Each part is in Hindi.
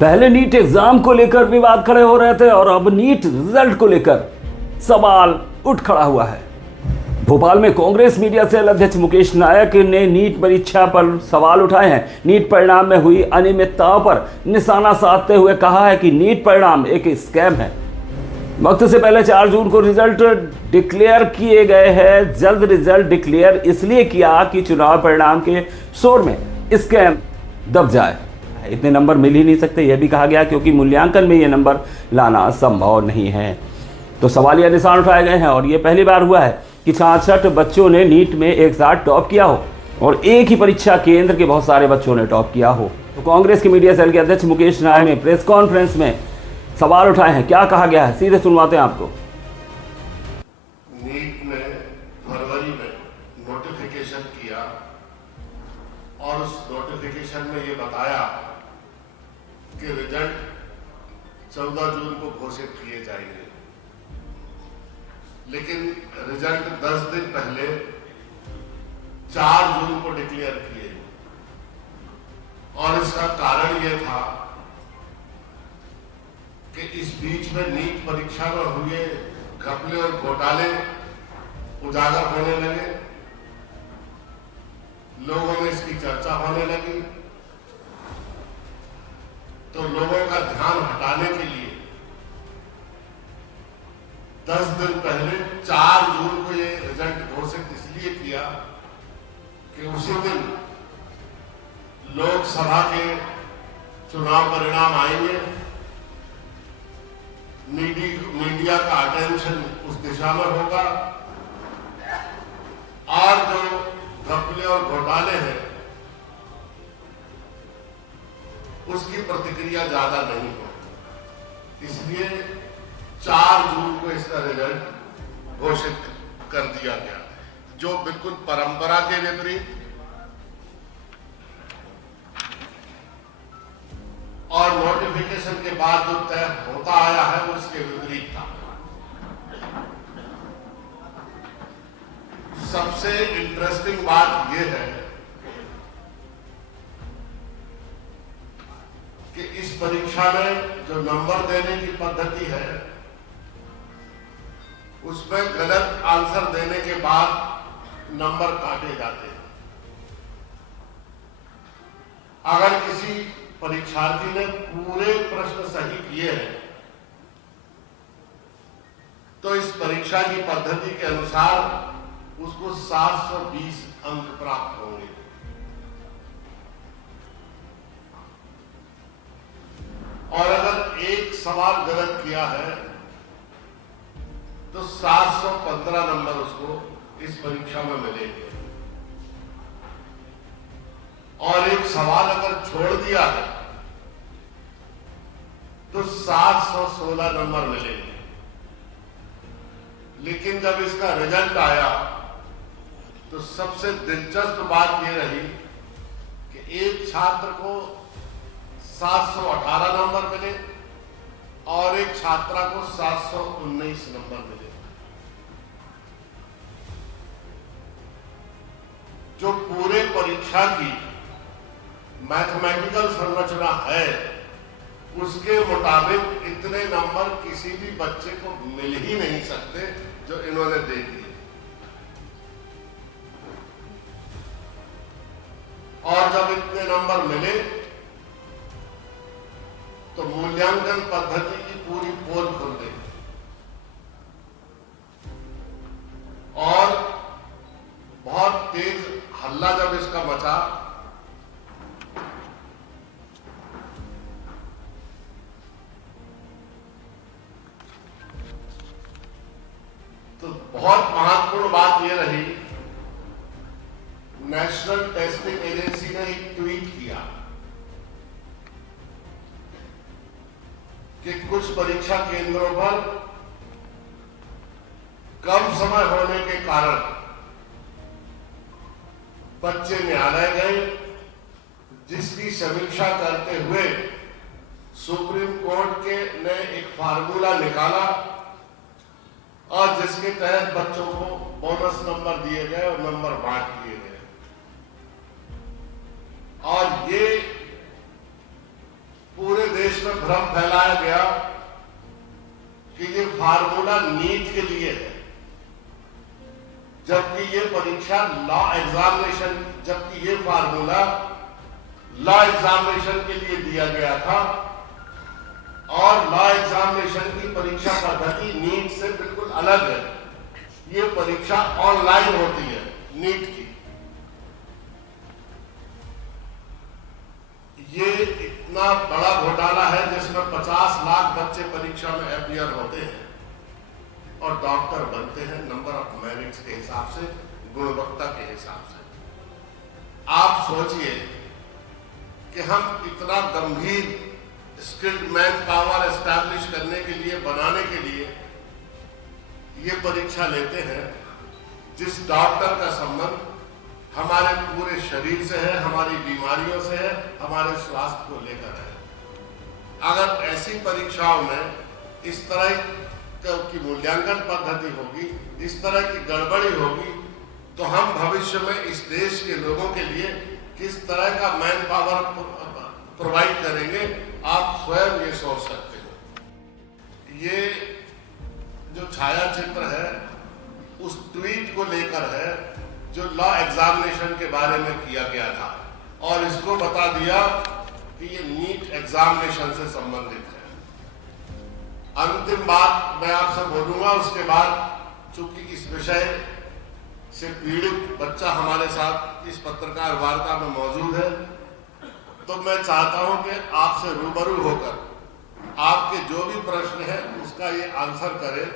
पहले नीट एग्जाम को लेकर विवाद खड़े हो रहे थे और अब नीट रिजल्ट को लेकर सवाल उठ खड़ा हुआ है। भोपाल में कांग्रेस मीडिया सेल अध्यक्ष मुकेश नायक ने नीट परीक्षा पर सवाल उठाए हैं। नीट परिणाम में हुई अनियमितताओं पर निशाना साधते हुए कहा है कि नीट परिणाम एक स्कैम है। वक्त से पहले 4 जून को रिजल्ट डिक्लेयर किए गए हैं। जल्द रिजल्ट डिक्लेयर इसलिए किया कि चुनाव परिणाम के शोर में स्कैम दब जाए। इतने नंबर मिल ही नहीं सकते, यह भी कहा गया, क्योंकि मूल्यांकन में ये नंबर लाना संभव नहीं है। तो सवालिया निशान उठाए गए हैं और ये पहली बार हुआ है कि 66 बच्चों ने नीट में एक साथ टॉप किया हो और एक ही परीक्षा केंद्र के बहुत सारे बच्चों ने टॉप किया हो। तो कांग्रेस के मीडिया सेल के अध्यक्ष मुकेश नायक ने प्रेस कॉन्फ्रेंस में सवाल उठाए हैं। क्या कहा गया है, सीधे सुनवाते हैं आपको। नीट ने फरवरी में नोटिफिकेशन किया और उस नोटिफिकेशन में ये बताया कि रिजल्ट 14 जून को घोषित किए जाएंगे, लेकिन रिजल्ट 10 दिन पहले 4 जून को डिक्लेयर किए और इसका कारण यह था कि इस बीच में नीट परीक्षा में हुए घपले और घोटाले उजागर होने लगे, लोगों में इसकी चर्चा होने लगी। तो लोगों का ध्यान हटाने के लिए 10 दिन पहले 4 जून को ये रिजल्ट घोषित इसलिए किया कि उसी दिन लोकसभा के चुनाव परिणाम आएंगे, मीडिया का अटेंशन उस दिशा में होगा और जो घपले और घोटाले हैं उसकी प्रतिक्रिया ज्यादा नहीं होगी। इसलिए 4 जून को इसका रिजल्ट घोषित कर दिया गया, जो बिल्कुल परंपरा के विपरीत और नोटिफिकेशन के बाद जो तय होता आया है वो इसके विपरीत था। सबसे इंटरेस्टिंग बात यह है कि इस परीक्षा में जो नंबर देने की पद्धति है उसमें गलत आंसर देने के बाद नंबर काटे जाते हैं। अगर किसी परीक्षार्थी ने पूरे प्रश्न सही किए हैं तो इस परीक्षा की पद्धति के अनुसार उसको 720 अंक प्राप्त होंगे। और अगर एक सवाल गलत किया है तो 715 नंबर उसको इस परीक्षा में मिलेंगे। और एक सवाल अगर छोड़ दिया है तो 716 नंबर मिलेंगे। लेकिन जब इसका रिजल्ट आया तो सबसे दिलचस्प बात यह रही कि एक छात्र को 718 नंबर मिले और एक छात्रा को 719 नंबर मिले। जो पूरे परीक्षा की मैथमेटिकल संरचना है उसके मुताबिक इतने नंबर किसी भी बच्चे को मिल ही नहीं सकते जो इन्होंने दे दिए। और जब इतने नंबर मिले तो मूल्यांकन पद्धति की पूरी पोल खुल गई और बहुत तेज हल्ला जब इसका मचा तो बहुत महत्वपूर्ण बात यह रही, नेशनल टेस्टिंग एजेंसी ने एक ट्वीट किया कि कुछ परीक्षा केंद्रों पर कम समय होने के कारण बच्चे न्यायालय गए, जिसकी समीक्षा करते हुए सुप्रीम कोर्ट ने एक फार्मूला निकाला और जिसके तहत बच्चों को बोनस नंबर दिए गए और नंबर बांट दिए गए। और ये पूरे देश देश में भ्रम फैलाया गया कि ये फार्मूला नीट के लिए है, जबकि ये परीक्षा लॉ एग्जामिनेशन, जबकि ये फार्मूला लॉ एग्जामिनेशन के लिए दिया गया था और लॉ एग्जामिनेशन की परीक्षा पद्धति नीट से बिल्कुल अलग है। ये परीक्षा ऑनलाइन होती है नीट की। ये इतना बड़ा घोटाला है जिसमें 50 लाख बच्चे परीक्षा में अपीयर होते हैं और डॉक्टर बनते हैं नंबर ऑफ मेरिट्स के हिसाब से, गुणवत्ता के हिसाब से। आप सोचिए कि हम इतना गंभीर स्किल्ड मैन पावर एस्टैब्लिश करने के लिए, बनाने के लिए ये परीक्षा लेते हैं, जिस डॉक्टर का संबंध हमारे पूरे शरीर से है, हमारी बीमारियों से है, हमारे स्वास्थ्य को लेकर है। अगर ऐसी परीक्षाओं में इस तरह की मूल्यांकन पद्धति होगी, इस तरह की गड़बड़ी होगी, तो हम भविष्य में इस देश के लोगों के लिए किस तरह का मैन पावर प्रोवाइड करेंगे, आप स्वयं ये सोच सकते हो। ये जो छाया चित्र है उस ट्वीट को लेकर है जो लॉ एग्जामिनेशन के बारे में किया गया था और इसको बता दिया कि ये नीट एग्जामिनेशन से संबंधित है। अंतिम बात मैं आपसे बोलूंगा, उसके बाद चूंकि इस विषय से पीड़ित बच्चा हमारे साथ इस पत्रकार वार्ता में मौजूद है, तो मैं चाहता हूं कि आपसे रूबरू होकर आपके जो भी प्रश्न है उसका ये आंसर करें।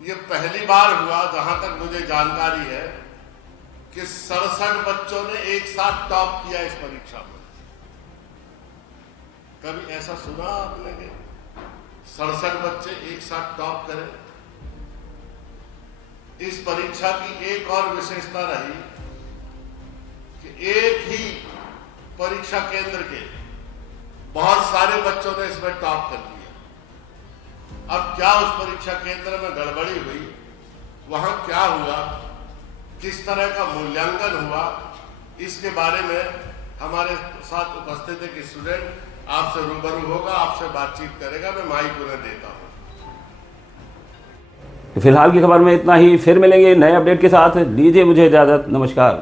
ये पहली बार हुआ जहां तक मुझे जानकारी है कि 67 बच्चों ने एक साथ टॉप किया इस परीक्षा में। कभी ऐसा सुना आपने कि 67 बच्चे एक साथ टॉप करें? इस परीक्षा की एक और विशेषता रही कि एक ही परीक्षा केंद्र के बहुत सारे बच्चों ने इसमें टॉप कर लिया। अब क्या उस परीक्षा केंद्र में गड़बड़ी हुई, वहां क्या हुआ, किस तरह का मूल्यांकन हुआ, इसके बारे में हमारे साथ उपस्थित एक स्टूडेंट आपसे रूबरू होगा, आपसे बातचीत करेगा। मैं माइक उन्हें देता हूं। फिलहाल की खबर में इतना ही, फिर मिलेंगे नए अपडेट के साथ। दीजिए मुझे इजाजत, नमस्कार।